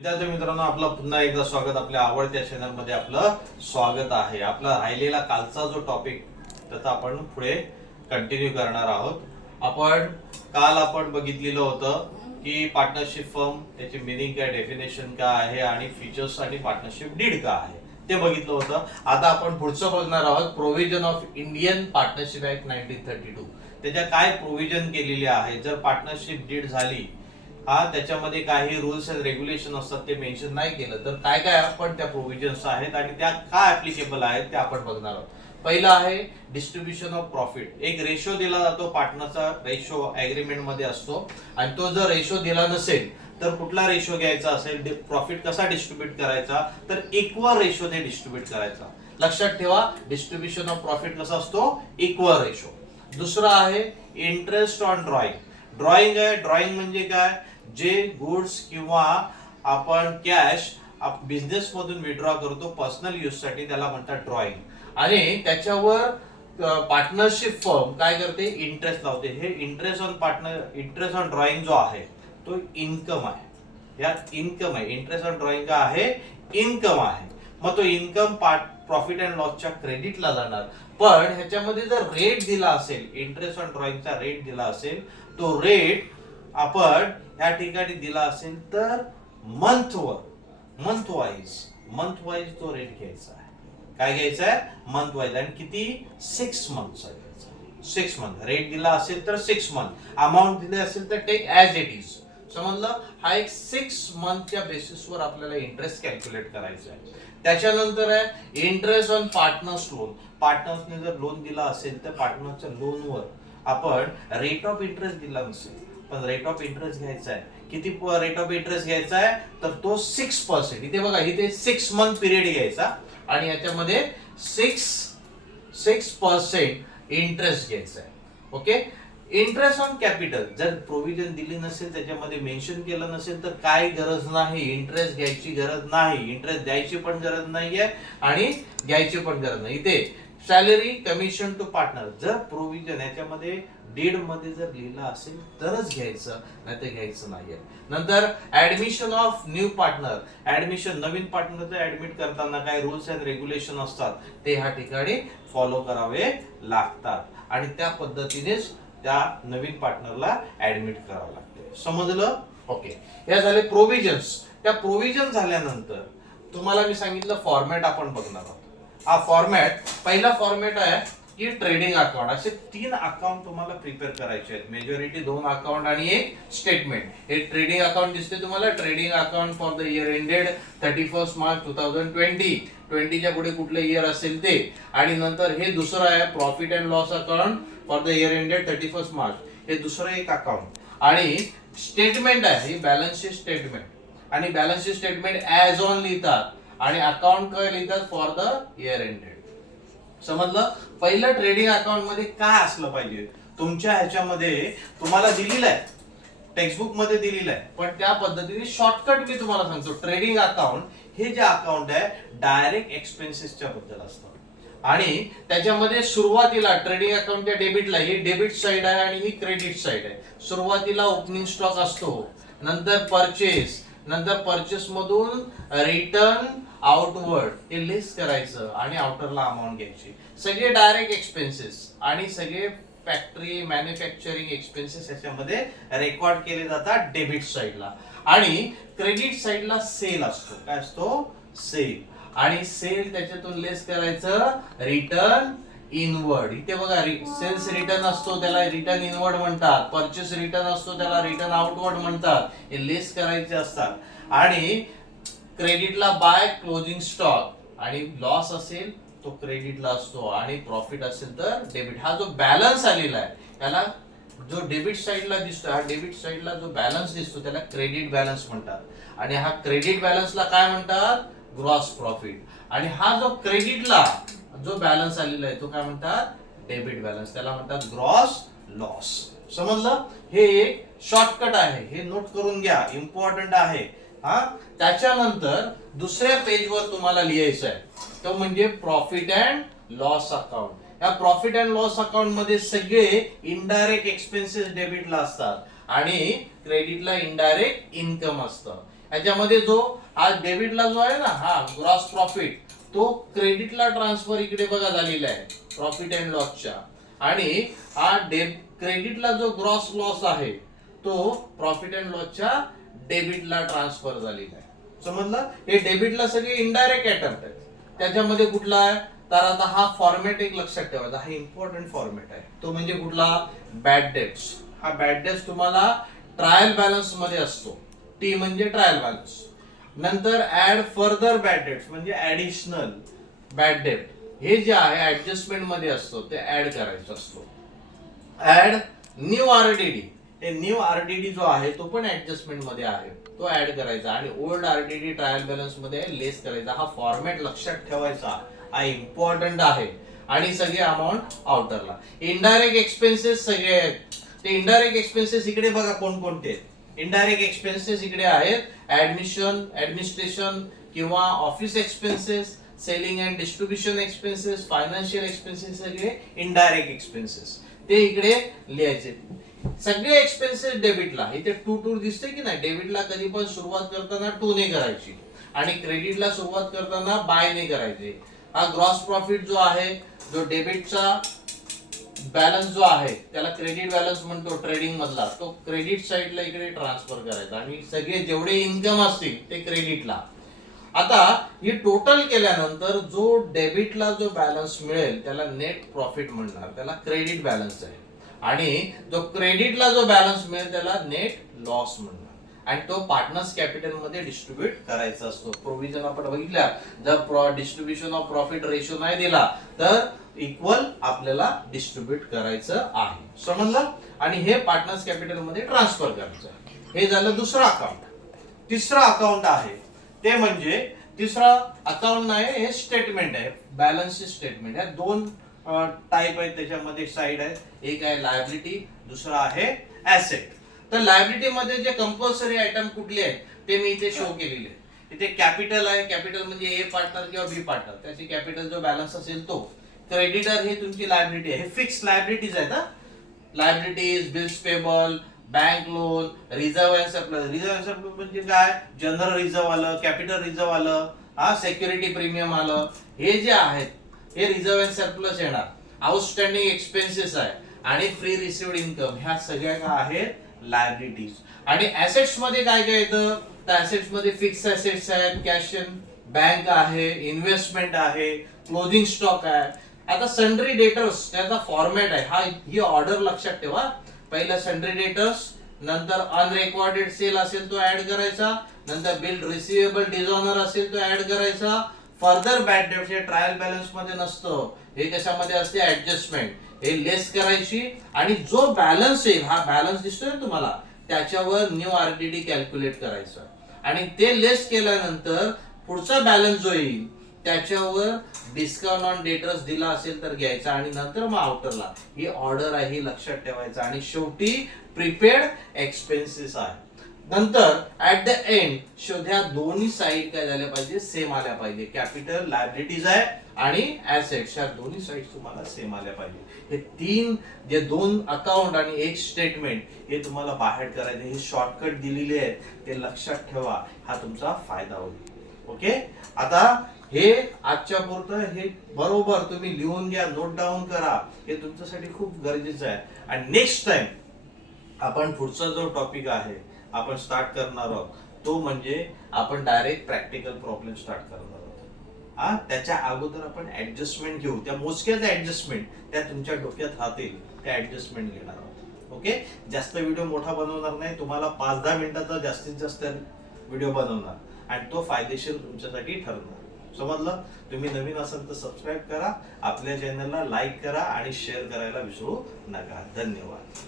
विद्यार्थी मित्रांनो, आपलं पुन्हा एकदा स्वागत. आपल्या आवडत्या चॅनल मध्ये आपलं स्वागत आहे. आपला राहिलेला कालचा जो टॉपिक त्याचा आपण पुढे कंटिन्यू करणार आहोत. काल आपण बघितलेलं होतं की पार्टनरशिप फर्म, त्याची मिनिंग काय, डेफिनेशन काय आहे आणि फीचर्स आणि पार्टनरशिप डीड काय आहे ते बघितलं होतं. आता आपण पुढचं बघणार आहोत provision of Indian partnership act 1932. त्याच्या काय प्रोव्हिजन केलेले आहे. जर पार्टनरशिप डीड झाली, त्याच्यामध्ये काही रूल्स अँड रेग्युलेशन असतात, ते मेन्शन नाही केलं तर काय काय आपण त्या प्रोव्हिजन्स आहेत आणि त्या काय ऍप्लिकेबल आहेत ते आपण बघणार आहोत. पहिला आहे डिस्ट्रीब्युशन ऑफ प्रॉफिट. एक रेशो दिला जातो, पार्टनरचा रेशो अग्रीमेंट मध्ये असतो आणि तो जर रेशो दिला नसेल तर कुठला रेशो घ्यायचा असेल, प्रॉफिट कसा डिस्ट्रीब्युट करायचा, तर इक्वल रेशोने डिस्ट्रीब्युट करायचा. लक्षात ठेवा, डिस्ट्रीब्युशन ऑफ प्रॉफिट कसा असतो, इक्वल रेशो. दुसरा आहे इंटरेस्ट ऑन ड्रॉइंग. ड्रॉइंग आहे. ड्रॉइंग म्हणजे काय, जे गुड्स किंवा आपण कॅश बिझनेस मधून विड्रॉ करतो पर्सनल यूज साठी, त्याला म्हणतात ड्रॉइंग. आणि त्याच्यावर पार्टनरशिप फर्म काय करते, इंटरेस्ट लावते. हे इंटरेस्ट ऑन ड्रॉइंग जो आहे तो इन्कम आहे. या इन्कम आहे. इंटरेस्ट ऑन ड्रॉइंग का आहे, इन्कम आहे. मग तो इन्कम प्रॉफिट अँड लॉसच्या क्रेडिटला जाणार. पण ह्याच्यामध्ये जर रेट दिला असेल, इंटरेस्ट ऑन ड्रॉइंगचा रेट दिला असेल, तो रेट आपण या ठिकाणी दिला असेल तर मंथ वाईज तो रेट घ्यायचा आहे. काय घ्यायचा आहे, मंथ वाईज. आणि किती, 6 मंथ. 6 मंथ रेट दिला असेल तर 6 मंथ. अमाऊंट दिले असेल तर टेक ऍज इट इज. समजलं. हा एक 6 मंथच्या बेसिसवर आपल्याला इंटरेस्ट कॅल्क्युलेट करायचा आहे. त्याच्यानंतर आहे इंटरेस्ट ऑन पार्टनर्स लोन. पार्टनर्सने जर लोन दिला असेल तर पार्टनरच्या लोनवर आपण रेट ऑफ इंटरेस्ट दिला नसेल, पण रेट ऑफ इंटरेस्ट घ्यायचा आहे. किती रेट ऑफ इंटरेस्ट घ्यायचा आहे, तर तो 6%. इथे बघा, इथे 6 मंथ पिरियड घ्यायचा आणि याच्यामध्ये 6% इंटरेस्ट घ्यायचा आहे. ओके. इंटरेस्ट ऑन कॅपिटल जर प्रोव्हिजन दिली नसेल, त्याच्यामध्ये मेन्शन केलं नसेल तर काही गरज नाही, इंटरेस्ट घ्यायची गरज नाही. इंटरेस्ट द्यायची पण गरज नाहीये आणि घ्यायची पण गरज नाही. इथे सॅलरी कमिशन टू पार्टनर, जर प्रोव्हिजन याच्यामध्ये डीड मध्ये जर लिहिलं असेल तरच घ्यायचं, नाही तर घ्यायचं नाहीये. नंतर admission of new partner. Admission, Naveen partner admit करताना काय रूल्स अँड रेग्युलेशन असतात ते ह्या ठिकाणी फॉलो करावे लागतात आणि त्या पद्धतीनेच त्या नवीन पार्टनरला ऍडमिट करावं लागते. समजलं. ओके. या झाले प्रोव्हिजन्स. त्या प्रोव्हिजन झाल्यानंतर तुम्हाला मी सांगितलं फॉर्मॅट आपण बघणार आहोत. हा फॉर्मॅट, पहिला फॉर्मॅट आहे की ट्रेडिंग अकाउंट. असे 3 अकाउंट तुम्हाला प्रिपेअर करायचे आहेत. मेजॉरिटी 2 अकाउंट आणि एक स्टेटमेंट. हे ट्रेडिंग अकाउंट दिसते तुम्हाला, trading account for the year ended 31 March 2020. 20च्या पुढे कुठलं इयर असेल ते. आणि नंतर हे दुसरं आहे profit and loss account for the year ended 31 March. हे दुसरं एक अकाउंट. आणि स्टेटमेंट आहे, ही बॅलन्स शीट स्टेटमेंट. आणि balance sheet statement as on लिहितात आणि अकाउंट काय लिहितात, फॉर द इयर एंडेड. समजलं. पहिलं ट्रेडिंग अकाउंट मध्ये काय असलं पाहिजे, तुमच्या ह्याच्यामध्ये तुम्हाला दिलेलं आहे, टेक्स्टबुक मध्ये दिलेलं आहे, पण त्या पद्धतीने शॉर्टकट मी तुम्हाला सांगतो. ट्रेडिंग अकाउंट हे जे अकाउंट आहे डायरेक्ट एक्सपेन्सेसच्या बद्दल असतं आणि त्याच्यामध्ये सुरुवातीला ट्रेडिंग अकाउंटच्या डेबिटला, ही डेबिट साइड आहे आणि ही क्रेडिट साइड आहे. सुरुवातीला ओपनिंग स्टॉक असतो, नंतर परचेस, नंतर परचेस मधून रिटर्न आउटवर्ड हे लेस करायचं आणि आउटरला अमाऊंट घ्यायची. सगळे डायरेक्ट एक्सपेन्सेस आणि सगळे फॅक्टरी मॅन्युफॅक्चरिंग एक्सपेन्सेस याच्यामध्ये रेकॉर्ड केले जातात डेबिट साइडला. आणि क्रेडिट साइडला सेल असतो. काय असतो, सेल. आणि सेल त्याच्यातून लेस करायचं रिटर्न इनवर्ड. इथे बघा, सेल्स रिटर्न असतो त्याला रिटर्न इनवर्ड म्हणतात, परचेस रिटर्न असतो त्याला रिटर्न आउटवर्ड म्हणतात. हे लेस करायचे असतात. आणि क्रेडिटला बाय क्लोजिंग स्टॉक आणि लॉस असेल तो क्रेडिटला असतो आणि प्रॉफिट असेल तर डेबिट. हा जो बॅलन्स आलेला आहे त्याला, जो डेबिट साइडला दिसतो, हा डेबिट साइडला जो बॅलन्स दिसतो त्याला क्रेडिट बॅलन्स म्हणतात. आणि हा क्रेडिट बॅलन्सला काय म्हणतात, ग्रॉस प्रॉफिट. आणि हा जो क्रेडिटला जो बॅलन्स आलेला आहे तो काय म्हणतात, डेबिट बॅलन्स, त्याला म्हणतात ग्रॉस लॉस. समजलं. हे एक शॉर्टकट आहे, हे नोट करून घ्या, इम्पॉर्टंट आहे. त्याच्यानंतर दुसऱ्या पेजवर तुम्हाला लिहायचं आहे तो म्हणजे प्रॉफिट अँड लॉस अकाउंट. या प्रॉफिट अँड लॉस अकाउंट मध्ये सगळे इनडायरेक्ट एक्सपेन्सेस डेबिटला असतात आणि क्रेडिटला इनडायरेक्ट इन्कम असतं. याच्यामध्ये जो हा डेबिटला जो आहे ना, हा ग्रॉस प्रॉफिट तो क्रेडिटला ट्रान्सफर इकडे बघा झालेला आहे प्रॉफिट अँड लॉसच्या, आणि हा क्रेडिटला जो ग्रॉस लॉस आहे तो प्रॉफिट अँड लॉसच्या डेबिटला ट्रान्सफर झालेला आहे. समजलं? हे डेबिटला सगळे इनडायरेक्ट अटेम्प्ट आहेत. त्याच्यामध्ये कुठला आहे तर आता हा फॉर्मॅट एक लक्षात ठेवायचा, हा इम्पॉर्टंट फॉर्मॅट आहे. तो म्हणजे कुठला? Bad debts. हा बॅड डेट्स तुम्हाला ट्रायल बॅलन्स मध्ये असतो. टी म्हणजे ट्रायल बॅलन्स. नंतर ऍड फर्दर बॅड डेट्स म्हणजे ऍडिशनल बॅड डेट, हे जे आहे ऍडजस्टमेंट मध्ये असतो ते ऍड करायचं असतो. ऍड न्यू आरडीडी, हे न्यू आरडीडी जो आहे तो पण ऍडजस्टमेंट मध्ये आहे, तो ऍड करायचा. आणि ओल्ड आरडीडी ट्रायल बॅलन्स मध्ये लेस करायचा. हा फॉर्मॅट लक्षात ठेवायचा, हा इम्पॉर्टंट आहे. आणि सगळे अमाऊंट आउटरला. इनडायरेक्ट एक्सपेन्सेस सगळे आहेत. ते इनडायरेक्ट एक्सपेन्सेस इकडे बघा कोणकोणते आहेत. इनडायरेक्ट एक्सपेन्सेस इकडे आहेत ऍडमिनिस्ट्रेशन किंवा office expenses, selling and distribution expenses, financial expenses, सगळे इनडायरेक्ट एक्सपेन्सेस ते इकडे लिहायचे. सगळे एक्सपेन्सेस डेबिटला, इथे टू दिसते की नाही, डेबिटला कधी पण सुरुवात करताना टू ने करायची आणि क्रेडिटला सुरुवात करताना बाय ने करायचे. हा ग्रॉस प्रॉफिट जो आहे, जो डेबिटचा बॅलन्स जो आहे त्याला क्रेडिट बॅलन्स म्हणतो ट्रेडिंग मधला, तो क्रेडिट साइडला इकडे ट्रान्सफर करायचा आणि सगळे जेवढे इन्कम असतील ते क्रेडिटला. आता ही टोटल केल्यानंतर जो डेबिटला जो बॅलन्स मिळेल त्याला नेट प्रॉफिट म्हणणार, त्याला क्रेडिट बॅलन्स आहे. आणि जो क्रेडिटला जो बॅलन्स मिळेल त्याला नेट लॉस म्हणणार. आणि तो पार्टनर्स कॅपिटल मध्ये डिस्ट्रीब्यूट करायचा असतो. प्रोव्हिजन आपण बघितल्या, जर डिस्ट्रीब्युशन ऑफ प्रॉफिट रेशो नाही दिला तर इक्वल आपल्याला डिस्ट्रीब्यूट करायचं आहे. समजलं? आणि हे पार्टनर्स कॅपिटल मध्ये ट्रान्सफर करायचं. हे झालं दुसरं अकाउंट. तिसरं अकाउंट आहे ते म्हणजे, तिसरा अकाउंट नाही, हे स्टेटमेंट आहे, बॅलन्स स्टेटमेंट. ह्या दोन टाइप आहेत त्याच्यामध्ये, साइड आहेत. एक आहे लायबिलिटी, दुसरा आहे ऍसेट. तर लायबिलिटी मध्ये जे कंपल्सरी आयटम कुठले आहेत ते मी इथे शो केलेले आहे. इथे कॅपिटल आहे, कॅपिटल म्हणजे ए पार्टनर किंवा बी पार्टनर, त्याची कॅपिटल जो बॅलन्स असेल तो. क्रेडिटर हे तुमची लायबिलिटी आहे, हे फिक्स लायबिलिटीज आहेत. Liabilities, bills payable, bank loan, reserve and surplus. Reserve and surplus म्हणजे काय? जनरल रिझर्व्ह आलं, कॅपिटल रिझर्व्ह आलं, हा सिक्युरिटी प्रीमियम आलं, हे जे आहेत हे रिझर्व्ह अँड सरप्लस येणार. आउटस्टँडिंग एक्सपेन्सेस आहे आणि फ्री रिसिव्ड इन्कम, ह्या सगळ्या काय आहेत लायबिलिटीज. आणि ऍसेट्स मध्ये काय काय येतं तर ऍसेट्स मध्ये फिक्स ऍसेट्स आहेत, कॅश बँक आहे, इन्व्हेस्टमेंट आहे, क्लोजिंग स्टॉक आहे. आता सन्ड्री डेटर्स त्याचा फॉर्मॅट आहे, हा ही ऑर्डर लक्षात ठेवा. पहिला सन्ड्री डेटर्स, नंतर अनरेकॉर्डेड सेल असेल तो ऍड करायचा, नंतर बिल रिसिवेबल डिझॉनर असेल तो ऍड करायचा. फर्दर बॅड डेट्स हे ट्रायल बॅलन्स मध्ये नसतं, हे कशामध्ये असते ऍडजस्टमेंट, हे लेस करायची. आणि जो बॅलन्स येईल, हा बॅलन्स दिसतोय ना तुम्हाला, त्याच्यावर न्यू आरडीडी कॅल्क्युलेट करायचं. आणि ते लेस केल्यानंतर पुढचा बॅलन्स जो येईल त्याच्यावर डिस्काउंट ऑन डेटर्स दिला असेल तर घ्यायचा आणि नंतर मग आउटरला. ही ऑर्डर आहे, ही लक्षात ठेवायचं. आणि शेवटी प्रीपेड एक्सपेन्सेस आहे. नंतर ऍट द एंड शोध्या दोन्ही साइड काय झाल्या पाहिजे, सेम आल्या पाहिजे. कॅपिटल, लायबिलिटीज आहे आणि ऍसेट्स, ह्या दोन्ही साइड तुम्हाला सेम आल्या पाहिजे. हे तीन जे दोन अकाउंट आणि एक स्टेटमेंट हे तुम्हाला बाहेर करायचे. हे शॉर्टकट दिलेले आहेत, ते लक्षात ठेवा, हा तुमचा फायदा होईल. ओके, आता हे आजच्या पुरतं हे बरोबर तुम्ही लिहून घ्या, नोट डाऊन करा, हे तुमच्यासाठी खूप गरजेचं आहे. आणि नेक्स्ट टाइम आपण पुढचा जो टॉपिक आहे आपण स्टार्ट करणार आहोत तो म्हणजे आपण डायरेक्ट प्रॅक्टिकल प्रॉब्लेम स्टार्ट करणार आहोत. त्याच्या अगोदर आपण ऍडजस्टमेंट घेऊ, त्या मोजक्याच ऍडजस्टमेंट त्या तुमच्या डोक्यात राहतील, त्या ऍडजस्टमेंट घेणार आहोत. ओके, जास्त व्हिडिओ मोठा बनवणार नाही, तुम्हाला 5-10 मिनिटाचा जास्तीत जास्त व्हिडिओ बनवणार आणि तो फायदेशीर तुमच्यासाठी ठरणार. समजलं? तुम्ही नवीन असाल तर सबस्क्राईब करा, आपल्या चॅनलला लाईक करा आणि शेअर करायला विसरू नका. धन्यवाद.